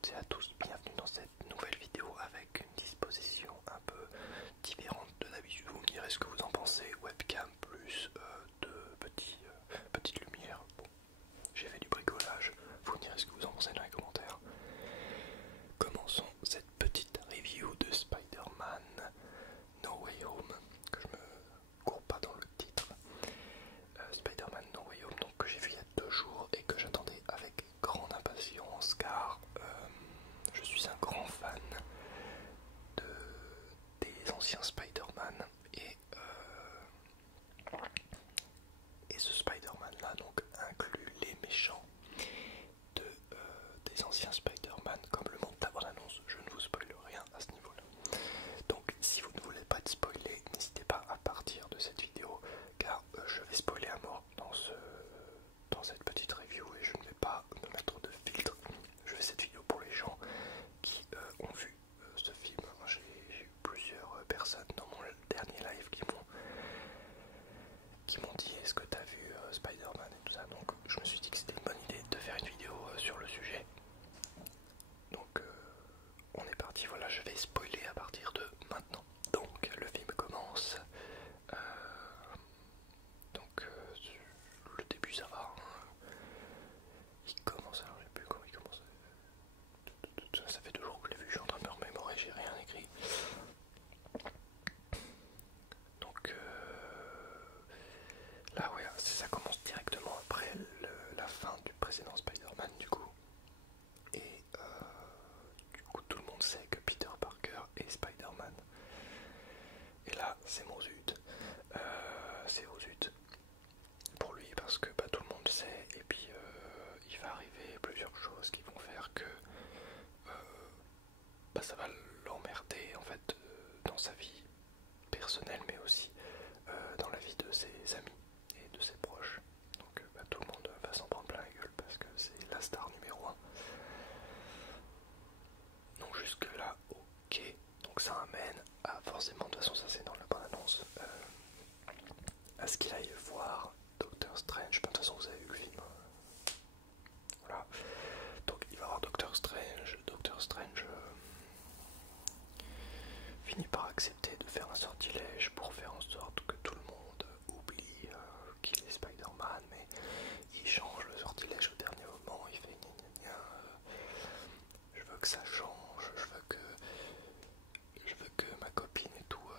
toutes et à tous, bienvenue dans cette nouvelle vidéo avec une disposition un peu différente de d'habitude. Vous me direz ce que vous en pensez, webcam plus de petites lumières. Bon, j'ai fait du bricolage, vous me direz ce que vous en pensez dans les commentaires. Commençons cette petite review de Spider-Man No Way Home, que je me cours pas dans le titre. Spider-Man No Way Home, donc que j'ai vu il y a 2 jours et que j'attendais avec grande impatience car je suis un grand fan des anciens Spider-Man et ce Spider-Man là donc inclut les méchants des anciens Spider-Man comme le montre la bande-annonce. Je ne vous spoile rien à ce niveau là. Donc si vous ne voulez pas être spoilé, n'hésitez pas à partir de cette vidéo car je vais spoiler à mort dans cette petite review et je ne vais pas me mettre de filtre. Je fais cette vidéo pour les gens qui ont vu ce film. J'ai eu plusieurs personnes dans mon dernier live qui m'ont dit est-ce que tu as vu Spider-Man et tout ça, donc je me suis dit que c'était une bonne idée de faire une vidéo sur le sujet. Donc on est parti, voilà, je vais spoiler à partir de maintenant. Donc le film commence. Donc le début ça va. Il commence, alors je sais plus comment il commence. Ça fait 2 jours que je l'ai vu, je suis en train de me remémorer, j'ai rien écrit. Donc là ouais, ça commence directement après la fin du précédent Spider-Man du coup. Et du coup tout le monde sait que Peter Parker est Spider-Man. Et là c'est mon zut. C'est au zut pour lui parce que tout le monde sait et puis il va arriver plusieurs choses qui vont faire que ça va l'emmerder en fait dans sa vie personnelle mais aussi dans la vie de ses amis et de ses proches. Donc tout le monde va s'en prendre plein la gueule parce que c'est la star numéro 1. Donc jusque là ok, donc ça amène à forcément, de toute façon ça c'est dans la bande annonce, à ce qu'il aille voir Doctor Strange. De toute façon vous avez vu le film, voilà. Donc il va voir Doctor Strange. Doctor Strange finit par accepter de faire un sortilège pour faire en sorte que tout le monde oublie qu'il est Spider-Man, mais il change le sortilège au dernier moment. Il fait gna gna gna, je veux que ça change, je veux que ma copine et tout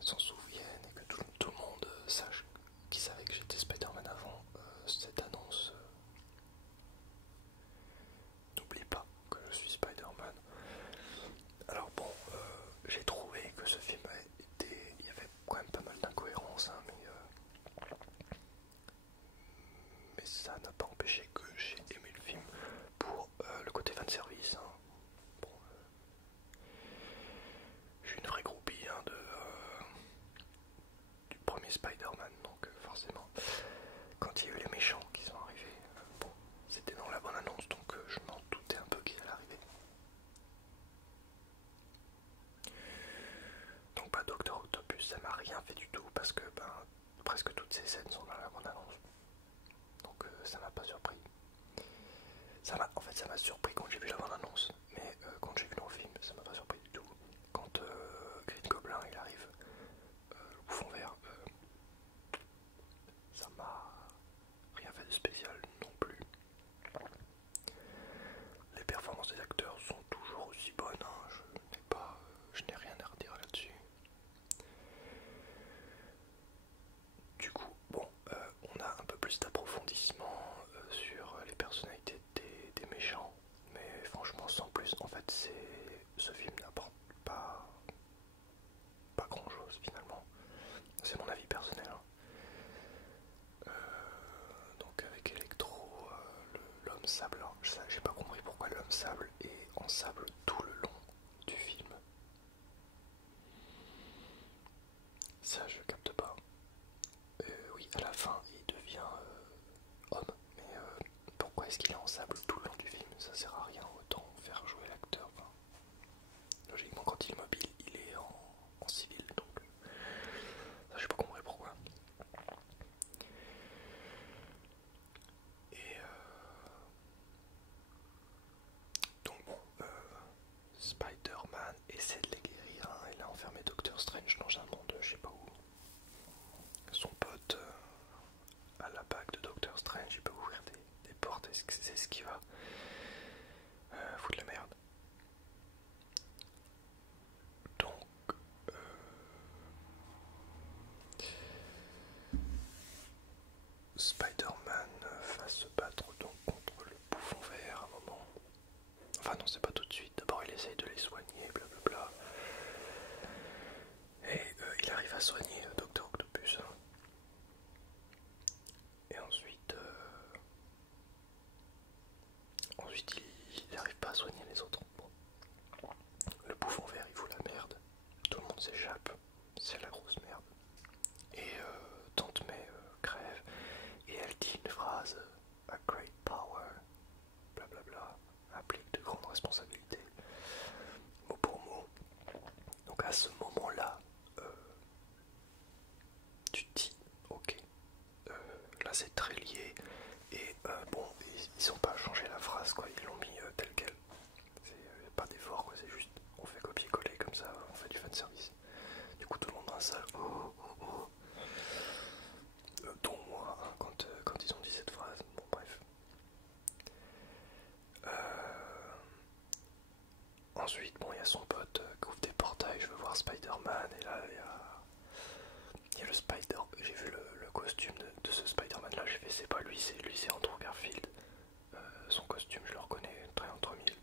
s'en souviennent et que tout le monde sache qui savait que j'étais Spider-Man avant cette annonce. N'oublie pas que je suis Spider-Man. Alors bon, j'ai trouvé que ce film il y avait quand même pas mal d'incohérences, hein, mais ça n'a pas empêché que j'ai aimé le film pour le côté fanservice. Hein. Bon, je suis une vraie groupie hein, du premier Spider-Man, donc forcément, quand il y a eu les méchants qui sont arrivés, bon, c'était dans la bonne annonce, donc je m'en doutais un peu qu'ils allaient arriver. Donc Docteur Octopus, ça m'a rien fait du tout parce que presque toutes ces scènes sont dans la bande annonce. Donc ça m'a pas surpris. En fait ça m'a surpris quand j'ai vu la bande annonce, mais quand j'ai vu le film, ça m'a pas surpris du tout. Quand Green Goblin il arrive, le bouffon vert, ça m'a rien fait de spécial non plus. Les performances des acteurs sont toujours aussi bonnes, hein. Je n'ai rien à redire là-dessus. Du coup, bon, on a un peu plus d'approfondissement sur les personnalités des méchants, mais franchement sans plus. En fait, ce film n'apporte pas grand chose finalement. C'est mon avis personnel. Hein. Donc avec Electro, l'homme sable, j'ai pas compris pourquoi l'homme sable est en sable tout le long du film. Ça je capte pas. Oui, à la fin il devient homme, mais pourquoi est-ce qu'il est en sable tout le long du film? Ça sert à rien, autant faire jouer l'acteur. Enfin, logiquement quand il est mobile, il est en civil, donc ça j'ai pas compris pourquoi. Et Strange dans un monde, je sais pas où. Son pote à la bague de Doctor Strange, il peut ouvrir des portes, et c'est ce qui va foutre la merde. Donc, Spider-Man va se battre donc contre le bouffon vert à un moment. Enfin non, c'est pas tout de suite. D'abord il essaye de les soigner, blablabla. Et il arrive à soigner Docteur Octopus. Et ensuite, il n'arrive pas à soigner les autres. Bon. Le bouffon vert il fout la merde. Tout le monde s'échappe. C'est la grosse merde. Et Tante May crève. Et elle dit une phrase: A great power, blablabla, implique de grandes responsabilités. Mot pour mot. Donc à ce moment-là, tu te dis, ok, là c'est très lié. Et bon, ils ont pas changé la phrase, quoi, ils l'ont mis telle quelle. C'est pas d'effort, quoi, c'est juste, on fait copier-coller comme ça, on fait du fanservice. Du coup tout le monde dans la salle, oh oh oh. Dont moi, hein, quand ils ont dit cette phrase, bon bref. Ensuite, bon, il y a son pote qui ouvre des portails, je veux voir Spider-Man, et là, il y a le Spider, j'ai vu le costume de ce Spider-Man là, j'ai fait, c'est pas lui, c'est Andrew Garfield. Son costume, je le reconnais très entre mille.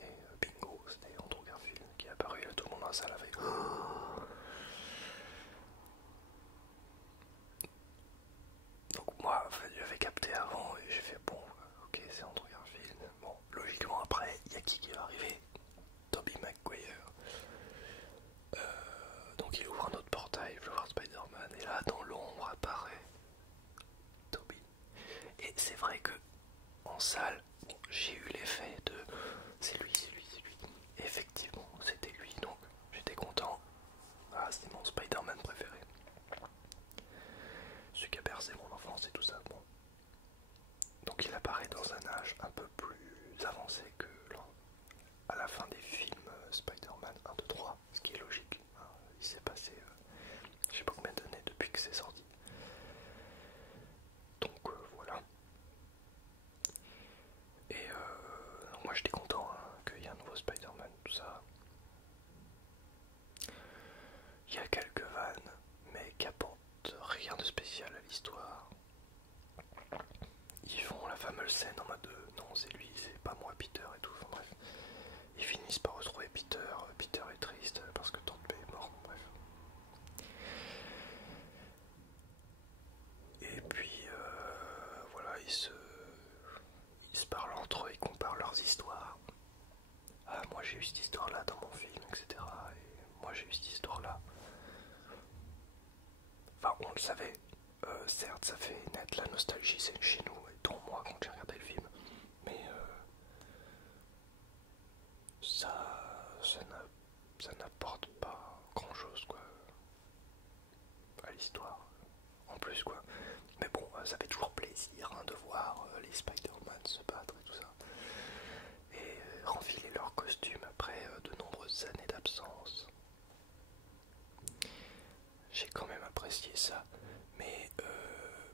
Et bingo, c'était Andrew Garfield qui est apparu, là, tout le monde dans la salle avec. Donc moi, en fait, j'avais capté avant et j'ai fait bon, ok, c'est Andrew Garfield. Bon, logiquement après, il y a qui va arriver? Tobey Maguire. Donc il ouvre un autre portail, je veux voir Spider-Man, et là dans l'ombre apparaît Tobey. Et c'est vrai que en salle, bon, j'ai eu l'effet de c'est lui, c'est lui, c'est lui. Et effectivement, c'était lui, donc j'étais content. Ah, c'était mon Spider-Man préféré. Celui qui a bercé mon enfance et tout ça, bon. Donc il apparaît dans un âge un peu plus avancé que à la fin des films Spider-Man 1, 2, 3, ce qui est logique. Hein. Il s'est passé je sais pas combien d'années depuis que c'est sorti. Donc voilà. Et moi j'étais content hein, qu'il y ait un nouveau Spider-Man, tout ça. Il y a quelques vannes, mais qui apportent rien de spécial à l'histoire. Ils font la fameuse scène en mode non c'est lui, c'est pas moi Peter et tout, enfin, bref. Ils finissent par retrouver Peter, Peter est triste parce que Tante May est morte, bref. Et puis voilà, ils se parlent entre eux, ils comparent leurs histoires. Ah moi j'ai eu cette histoire là dans mon film, etc. Et moi j'ai eu cette histoire là. Enfin on le savait, certes ça fait naître la nostalgie c'est chez nous, et dont moi quand j'ai regardé le film. Mais ça n'apporte pas grand chose quoi à l'histoire en plus quoi. Mais bon, ça fait toujours plaisir hein, de voir les Spider-Man se battre et tout ça. Et renfiler leur costume après de nombreuses années d'absence. J'ai quand même apprécié ça. Mais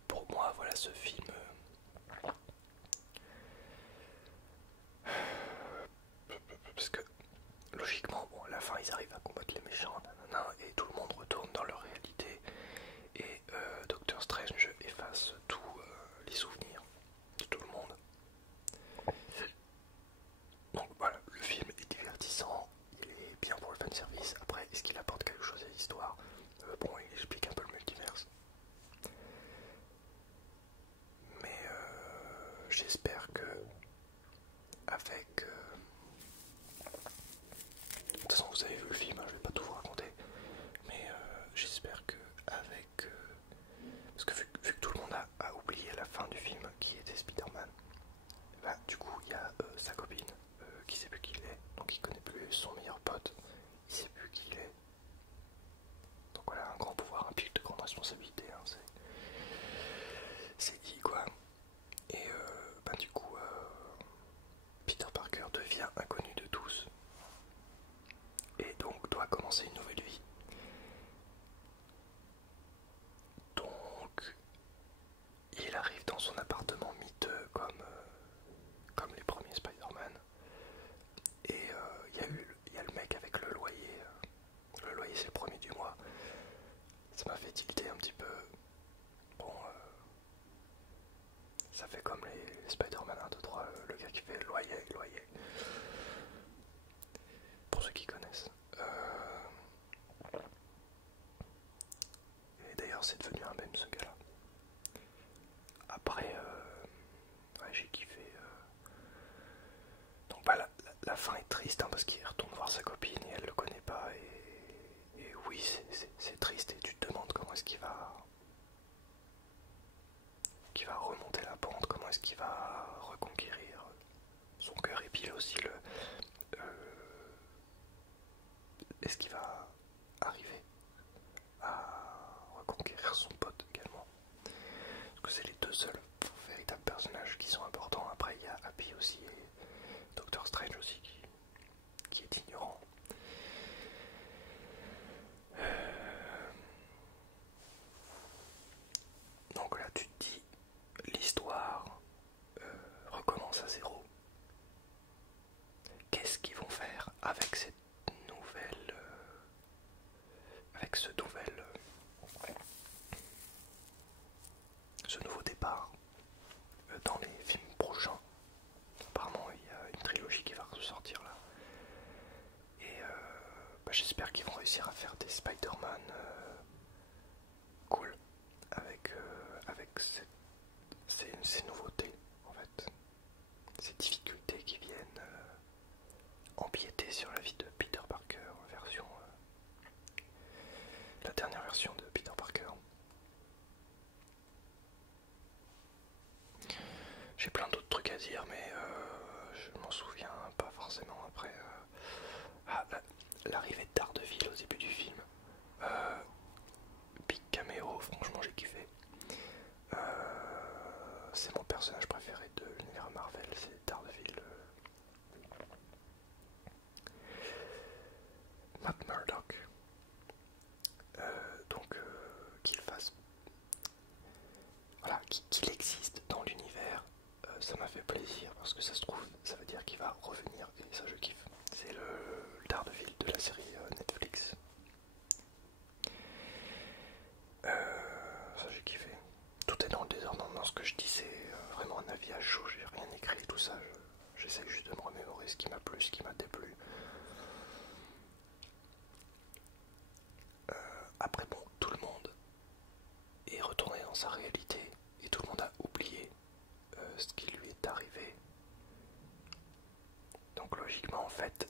pour moi, voilà ce film. Parce que logiquement, bon, à la fin ils arrivent à combattre les méchants, nanana, et tout le monde retourne dans leur réalité. Et Doctor Strange efface tous les souvenirs de tout le monde. Donc voilà, le film est divertissant, il est bien pour le fanservice. Après, est-ce qu'il apporte quelque chose à l'histoire? Bon, il explique un peu le multiverse. Mais j'espère que avec... de toute façon, vous avez vu le film, hein, je vais pas tout vous raconter. Mais j'espère que avec... parce que vu que tout le monde a oublié la fin du film qui était Spider-Man, bah, du coup il y a sa copine qui sait plus qui il est, donc il connaît plus son meilleur pote, il sait plus qui il est. Donc voilà, un grand pouvoir implique de grandes responsabilités, hein, c'est dit quoi. Et bah, du coup Peter Parker devient inconnu de tous et donc doit commencer une nouvelle vie c'est devenu un mème ce gars-là. Après, ouais, j'ai kiffé. Donc bah, la fin est triste parce qu'il retourne voir sa copine et elle le connaît pas. Et oui, c'est triste et tu te demandes comment est-ce qu'il va remonter la pente, comment est-ce qu'il va reconquérir son cœur et puis aussi est-ce qu'il va arriver à reconquérir son pote également, parce que c'est les deux seuls véritables personnages qui sont importants. Après il y a Happy aussi et Doctor Strange aussi qui est ignorant. Donc là tu te dis l'histoire recommence à zéro. Qu'est-ce qu'ils vont faire avec cette nouvelle avec ce nouveau départ dans les films prochains? Apparemment il y a une trilogie qui va ressortir là et bah, j'espère qu'ils vont réussir à faire des Spider-Man cool avec ces nouveautés en fait, ces difficultés qui viennent empiéter sur la vie de Peter Parker version la dernière version de Peter Parker. J'ai plein d'autres trucs à dire mais je m'en souviens pas forcément après. L'arrivée de Daredevil au début du film, big caméo, franchement j'ai kiffé. C'est mon personnage préféré de l'univers Marvel, c'est Daredevil. Matt Murdock. Donc qu'il fasse, voilà, qu'il existe dans l'univers, ça m'a fait plaisir parce que ça se trouve, ça veut dire qu'il va revenir et ça je kiffe. C'est le Daredevil de la série Netflix. Ça j'ai kiffé. Tout est dans le désordre, dans ce que je dis, c'est vraiment un avis à chaud, j'ai rien écrit et tout ça. J'essaie juste de me remémorer ce qui m'a plu, ce qui m'a déplu. Après bon, tout le monde est retourné dans sa réalité et tout le monde a oublié ce qui lui est arrivé. Donc logiquement en fait,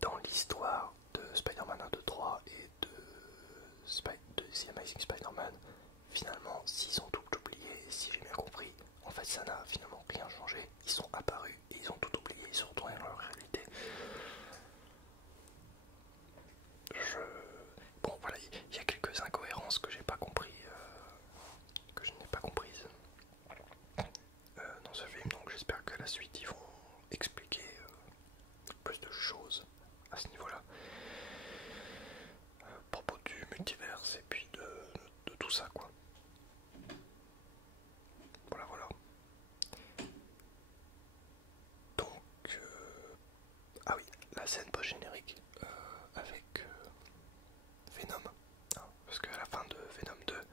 dans l'histoire de Spider-Man 1, 2, 3 et de The Amazing Spider-Man, finalement s'ils ont tout oublié, si j'ai bien compris, en fait ça n'a finalement rien changé. Ils sont apparus et ils ont tout oublié, ils sont retournés dans leur réalité. Bon voilà, il y a quelques incohérences que j'ai pas compris, que je n'ai pas comprises dans ce film, donc j'espère que la suite ils vont expliquer plus de choses à ce niveau-là, à propos du multiverse et puis de tout ça quoi. Voilà voilà. Donc ah oui, la scène post-générique avec Venom, hein, parce qu'à la fin de Venom 2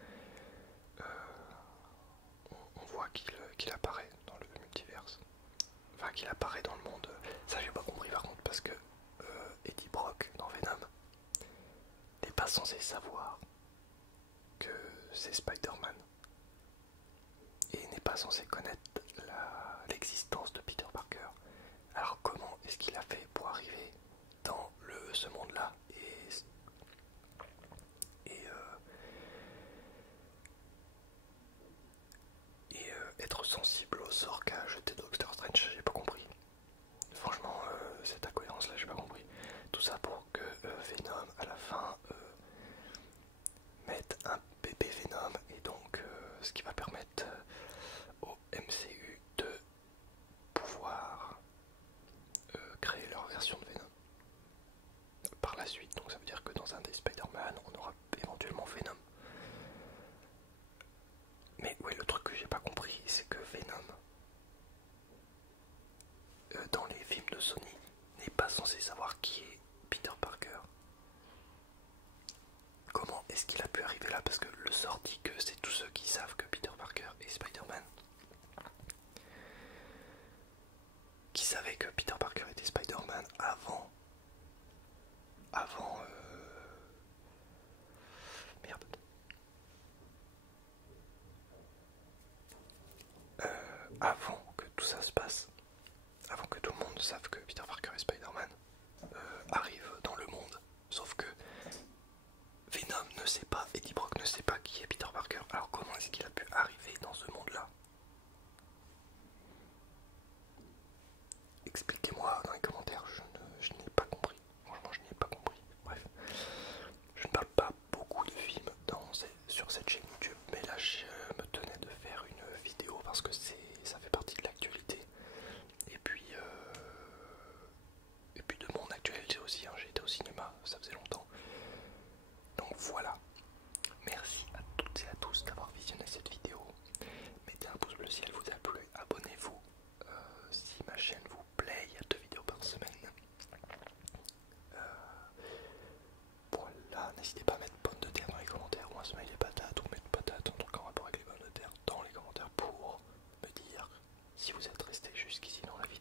on voit qu'il apparaît dans le multiverse, enfin qu'il apparaît dans le monde. Ça j'ai pas compris par contre parce que Eddie Brock dans Venom n'est pas censé savoir que c'est Spider-Man et n'est pas censé connaître l'existence de Peter Parker. Alors comment est-ce qu'il a fait pour arriver dans ce monde-là et être sensible au sort qu'a jeté Doctor Strange? J'ai pas compris. Franchement, cette incohérence-là, j'ai pas compris. Tout ça pour que Venom, à la fin, mette un bébé Venom, et donc ce qui va permettre au MCU de pouvoir créer leur version de Venom par la suite. Donc ça veut dire que dans un des Spider-Man, on aura éventuellement Venom. Mais ouais, le truc que j'ai pas compris, c'est que Venom, dans les films de Sony, n'est pas censé savoir qui est Peter Parker. Comment est-ce qu'il a pu arriver là? Parce que le sort dit que c'est tous ceux qui savent que Peter Parker est Spider-Man, qui savaient que Peter Parker était Spider-Man avant merde, monde savent que Peter Parker et Spider-Man arrivent dans le monde, sauf que Venom ne sait pas, Eddie Brock ne sait pas qui est Peter Parker. Alors comment est-ce qu'il a pu arriver dans ce monde-là? Expliquez-moi dans les commentaires, je n'ai pas compris. Franchement, je n'ai pas compris. Bref, je ne parle pas beaucoup de films sur cette chaîne YouTube, mais là je me tenais de faire une vidéo parce que ça fait partie de l'actualité. Et puis de mon actualité aussi, hein. J'ai été au cinéma, ça faisait longtemps. Donc voilà, merci à toutes et à tous d'avoir visionné cette vidéo. Mettez un pouce bleu si elle vous a plu, abonnez-vous si ma chaîne vous plaît, il y a 2 vidéos par semaine. Voilà, n'hésitez pas à mettre pommes de terre dans les commentaires, ou un smiley patate, ou mettre patate, en tout cas en rapport avec les pommes de terre dans les commentaires pour me dire si vous êtes resté jusqu'ici dans la vidéo.